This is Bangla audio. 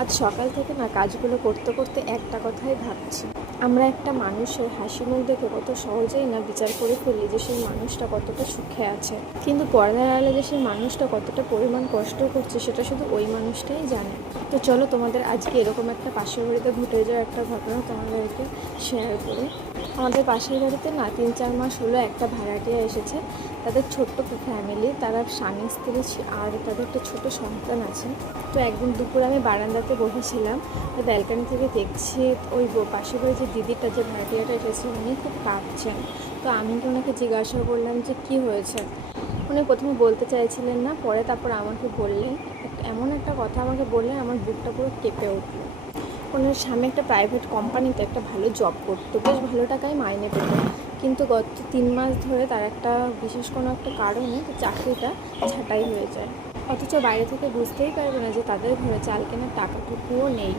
আজ সকাল থেকে না কাজগুলো করতে করতে একটা কথাই ভাবছি, আমরা একটা মানুষের হাসি মুখ দেখে কত সহজেই না বিচার করে ফেলি যে সেই মানুষটা কতটা সুখে আছে, কিন্তু পর্দার আড়ালে যে সেই মানুষটা কতটা পরিমাণ কষ্ট করছে সেটা শুধু ওই মানুষটাই জানে। তো চলো তোমাদের আজকে এরকম একটা পাশের বাড়িতে ঘটে যাওয়া একটা ঘটনা তোমাদেরকে শেয়ার করি। আমাদের পাশের বাড়িতে না 3-4 মাস হলো একটা ভাড়াটিয়া এসেছে। তাদের ছোট্ট ফ্যামিলি, তারা স্বামী স্ত্রী আর তাদের একটা ছোট সন্তান আছে। তো একদিন দুপুরে আমি বারান্দাতে বসেছিলাম, ব্যালকানি থেকে দেখছি ওই পাশের বাড়ির যে দিদিটা, যে ভাড়াটিয়াটা এসেছে, উনি খুব কাঁদছেন। তো আমি তো ওনাকে জিজ্ঞাসা করলাম যে কী হয়েছে। উনি প্রথমে বলতে চাইছিলেন না, পরে তারপর আমাকে বললেন, এমন একটা কথা আমাকে বললেন আমার বুকটা পুরো কেঁপে উঠল। ওনার স্বামী একটা প্রাইভেট কোম্পানিতে একটা ভালো জব করতো, বেশ ভালো টাকায় মাইনে পেত, কিন্তু গত 3 মাস ধরে তার একটা বিশেষ কোনো একটা কারণে চাকরিটা ছাঁটাই হয়ে যায়। অথচ বাইরে থেকে বুঝতেই পারবে না যে তাদের ঘরে চাল কেনার টাকাটুকুও নেই।